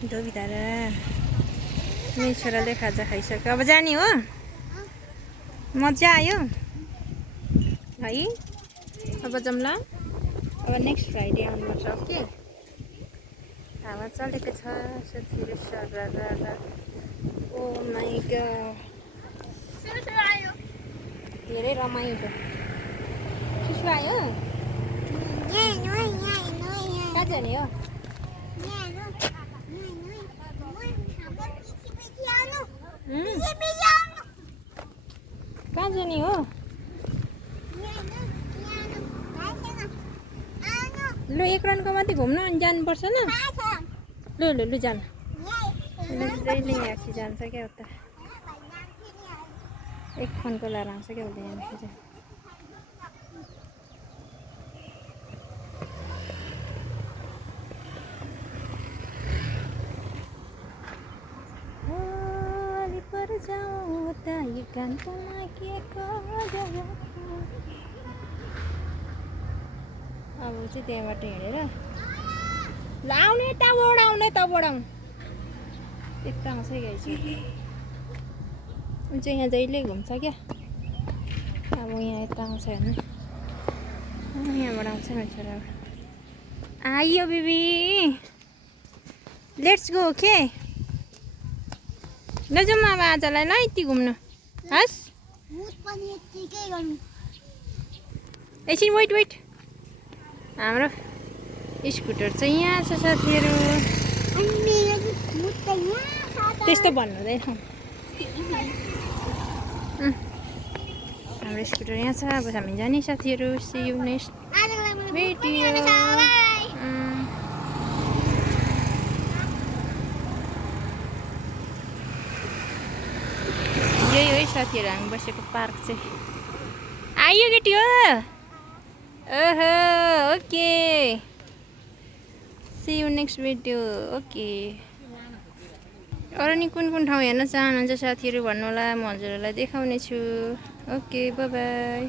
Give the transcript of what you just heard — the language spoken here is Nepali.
धोबी धारा मेरो छोराले खाजा खाइसक्यो अब जाने हो मजा आयो है अब जाउँला अब नेक्स्ट फ्राइडे आउनुपर्छ ओके हावा चलेको छ साथीहरू सरर ओ माई गॉड धेरै रमाइलो सुसु आयो कहाँ जाने हो कहाँ जाने हो लु एक रनको मात्रै घुम्नु अनि जानुपर्छ ल लु लु लु जानु जहिले आसी जान्छ क्या उता एक फोनको लाएर आउँछ क्या उसले यहाँ फेरि पर जाऊँ उता यो कान्तमा के गयो अब चाहिँ त्यहाँबाट हिँडेर ल आउने यताबाट आउने तबाट आउनु यता आउँछ गाई चाहिँ ऊ चाहिँ यहाँ जहिले घुम्छ क्या अब यहाँ यता आउँछ हेर्नु यहाँबाट आउँछ मेरो छोरा आइयो बेबी लेट्स गो ओके लैजाउँ अब आजलाई ल यति घुम्नु हस् एकछिन वेट वेट हाम्रो स्कुटर चाहिँ यहाँ छ साथीहरू त्यस्तो भन्नु हुँदैन हाम्रो स्कुटर यहाँ छ अब हामी जाने साथीहरू सी यु नेक्स्ट भिडियो यही हो साथीहरू हामी बसेको पार्क चाहिँ आइयो केटी हो ओहो okay see you next video okay अरू नि कुन कुन ठाउँ हेर्न चाहनुहुन्छ साथीहरू भन्नु होला म हजुरहरूलाई देखाउने छु ओके बाई बाई